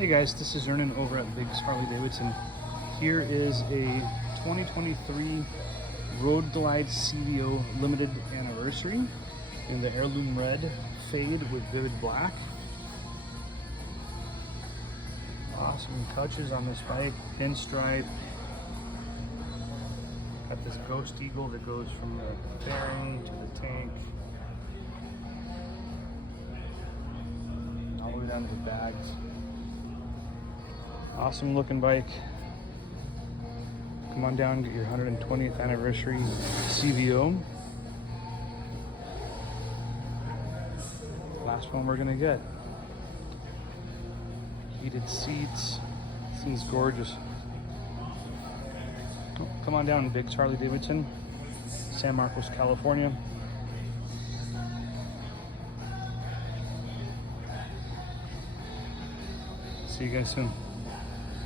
Hey guys, this is Ernan over at Biggs Harley Davidson. Here is a 2023 Road Glide CVO limited anniversary in the heirloom red fade with vivid black. Awesome touches on this bike, pinstripe. Got this ghost eagle that goes from the fairing to the tank, all the way down to the bags. Awesome looking bike. Come on down and get your 120th anniversary CVO. Last one we're gonna get. Heated seats. This thing's gorgeous. Come on down to Biggs Harley Davidson, San Marcos, California. See you guys soon.